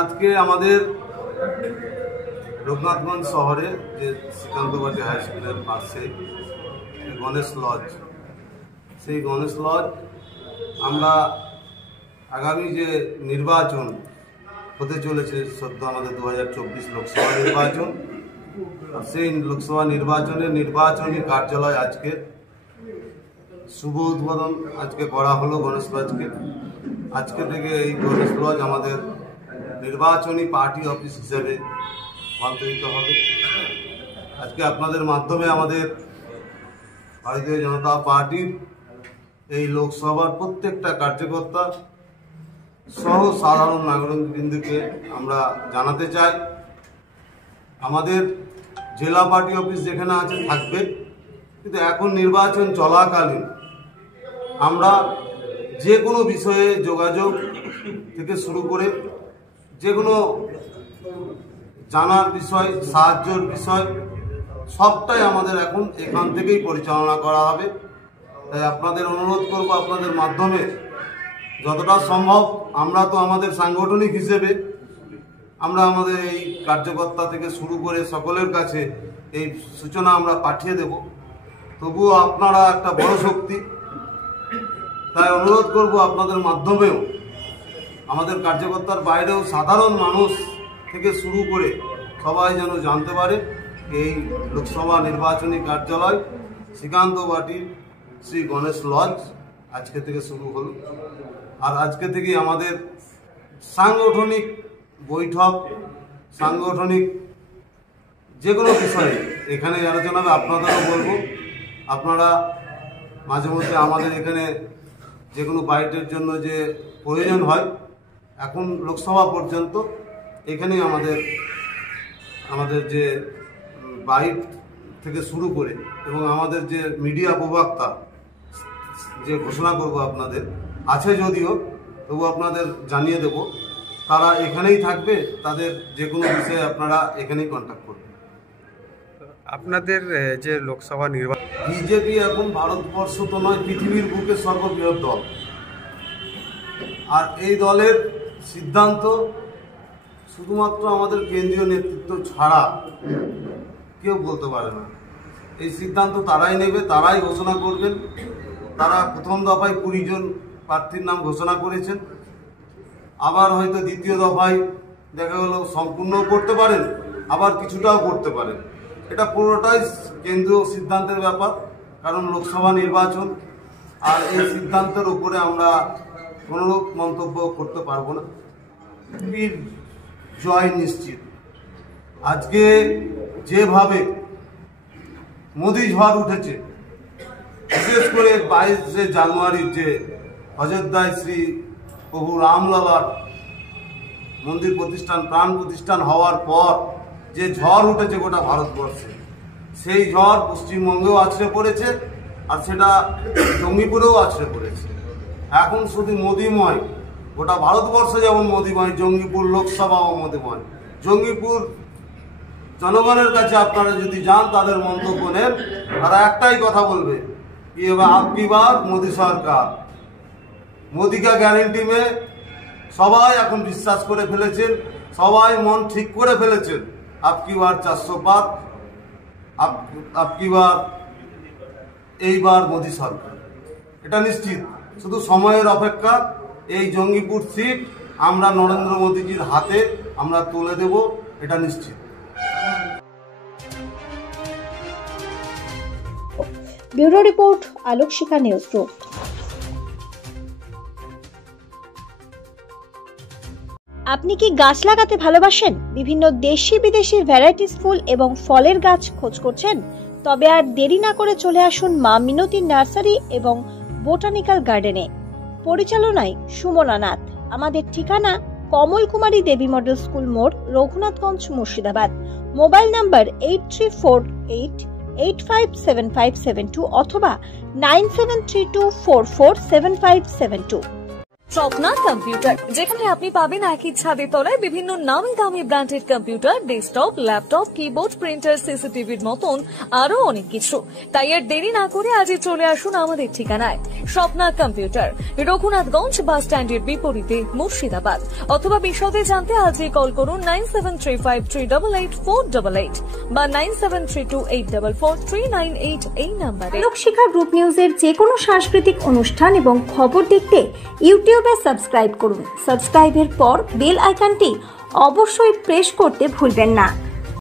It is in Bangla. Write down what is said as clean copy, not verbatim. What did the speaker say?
আজকে আমাদের রঘুনাথগঞ্জ শহরে যে শ্রীকান্তবাটি হাই স্কুলের পাশে গণেশ লজ, সেই গণেশ লজ আমরা আগামী যে নির্বাচন হতে চলেছে সদ্য আমাদের 2024 লোকসভা নির্বাচন, সেই লোকসভা নির্বাচনী কার্যালয় আজকে শুভ উদ্বোধন আজকে করা হলো গণেশ লজকে। আজকে থেকে এই গণেশ লজ আমাদের নির্বাচনী পার্টি অফিস হিসেবে রূপান্তরিত হবে। আজকে আপনাদের মাধ্যমে আমাদের ভারতীয় জনতা পার্টির এই লোকসভার প্রত্যেকটা কার্যকর্তা সহ সাধারণ নাগরিকবৃন্দকে আমরা জানাতে চাই, আমাদের জেলা পার্টি অফিস যেখানে আছে থাকবে, কিন্তু এখন নির্বাচন চলাকালীন আমরা যে কোনো বিষয়ে যোগাযোগ থেকে শুরু করে যে কোনো জানার বিষয়, সাহায্যের বিষয় সবটাই আমাদের এখন এখান থেকেই পরিচালনা করা হবে। তাই আপনাদের অনুরোধ করব, আপনাদের মাধ্যমে যতটা সম্ভব আমরা তো আমাদের সাংগঠনিক হিসেবে আমরা আমাদের এই কার্যকর্তা থেকে শুরু করে সকলের কাছে এই সূচনা আমরা পাঠিয়ে দেব। তবুও আপনারা একটা বড় শক্তি, তাই অনুরোধ করব আপনাদের মাধ্যমেও আমাদের কার্যকর্তার বাইরেও সাধারণ মানুষ থেকে শুরু করে সবাই যেন জানতে পারে এই লোকসভা নির্বাচনী কার্যালয় শ্রীকান্তবাটির শ্রী গণেশ লজ আজকে থেকে শুরু হলো। আর আজকে থেকে আমাদের সাংগঠনিক বৈঠক, সাংগঠনিক যে কোনো বিষয়ে এখানে আলোচনা হবে। আপনাদেরও বলবো, আপনারা মাঝে মধ্যে আমাদের এখানে যে কোনো বাইটের জন্য যে প্রয়োজন হয়, এখন লোকসভা পর্যন্ত এখানেই আমাদের যে বাইট থেকে শুরু করে এবং আমাদের যে মিডিয়া প্রবক্তা যে ঘোষণা করব আপনাদের আছে, যদিও তবু আপনাদের জানিয়ে দেব, তারা এখানেই থাকবে। তাদের যে কোনো বিষয়ে আপনারা এখানেই কন্ট্যাক্ট করবেন। আপনাদের যে লোকসভা নির্বাচন, বিজেপি এখন ভারতবর্ষ তো নয়, পৃথিবীর বুকে সর্ববৃহৎ দল। আর এই দলের সিদ্ধান্ত শুধুমাত্র আমাদের কেন্দ্রীয় নেতৃত্ব ছাড়া কেউ বলতে পারে না। এই সিদ্ধান্ত তারাই নেবে, তারাই ঘোষণা করবেন। তারা প্রথম দফায় 20 জন প্রার্থীর নাম ঘোষণা করেছেন, আবার হয়তো দ্বিতীয় দফায় দেখা গেল সম্পূর্ণ করতে পারেন, আবার কিছুটাও করতে পারেন। এটা পুরোটাই কেন্দ্রীয় সিদ্ধান্তের ব্যাপার, কারণ লোকসভা নির্বাচন। আর এই সিদ্ধান্তের উপরে আমরা কোনোরূপ মন্তব্য করতে পারবো না। জয় নিশ্চিত। আজকে যেভাবে মোদি ঝড় উঠেছে, বিশেষ করে 22শে জানুয়ারির যে অযোধ্যায় শ্রী প্রভু রামলালার মন্দির প্রতিষ্ঠান, প্রাণ প্রতিষ্ঠান হওয়ার পর যে ঝড় উঠেছে গোটা ভারতবর্ষে, সেই ঝড় পশ্চিমবঙ্গেও আছড়ে পড়েছে, আর সেটা জঙ্গিপুরেও আছড়ে পড়েছে। এখন শুধু মোদিময়, গোটা ভারতবর্ষ যেমন মোদিময়, জঙ্গিপুর লোকসভাও মোদিময়। জঙ্গিপুর জনগণের কাছে আপনারা যদি যান, তাদের মন্তব্য নেন, তারা একটাই কথা বলবে, এবার আপকি বার মোদি সরকার, মোদি কা গ্যারেন্টি মে। সবাই এখন বিশ্বাস করে ফেলেছেন, সবাই মন ঠিক করে ফেলেছেন, আপকি বার 400 পার, আপকি বার এইবার মোদি সরকার। এটা নিশ্চিত, শুধু সময়ের অপেক্ষা। এই জঙ্গিপুর সিট আমরা নরেন্দ্র মোদীজির হাতে আমরা তুলে দেব, এটা নিশ্চিত। ব্যুরো রিপোর্ট, আলোক শিখা নিউজ গ্রুপ। আপনি কি গাছ লাগাতে ভালোবাসেন? বিভিন্ন দেশি বিদেশি ভ্যারাইটিস ফুল এবং ফলের গাছ খোঁজ করছেন? তবে আর দেরি না করে চলে আসুন মা মিনতি নার্সারি এবং বোটানিক্যাল গার্ডেনে। পরিচালনায় সুমনা নাথ। আমাদের ঠিকানা কমল কুমারী দেবী মডেল স্কুল মোড়, রঘুনাথগঞ্জ, মুর্শিদাবাদ। মোবাইল নাম্বার 8348857572 অথবা 9732447572। স্বপ্না কম্পিউটার, যেখানে আপনি পাবেন একই ছাদের তলায় বিভিন্ন নামি দামি branded computer, desktop, laptop, keyboard, printer, সিসিটিভির মতন আরো অনেক কিছু। তাই আর দেরি না করে আজই চলে আসুন আমাদের ঠিকানায়। স্বপ্না কম্পিউটার, রঘুনাথগঞ্জ বাস স্ট্যান্ডের বিপরীতে, মুর্শিদাবাদ। অথবা বিশদে জানতে আজই কল করুন 9735388488 বা 9732844398 এই নাম্বারে। লোকশিক্ষা গ্রুপ নিউজের যে কোনো সাংস্কৃতিক অনুষ্ঠান এবং খবর দেখতে ইউটিউবে সাবস্ক্রাইব করুন। সাবস্ক্রাইবের পর বেল আইকনটি অবশ্যই প্রেস করতে ভুলবেন না।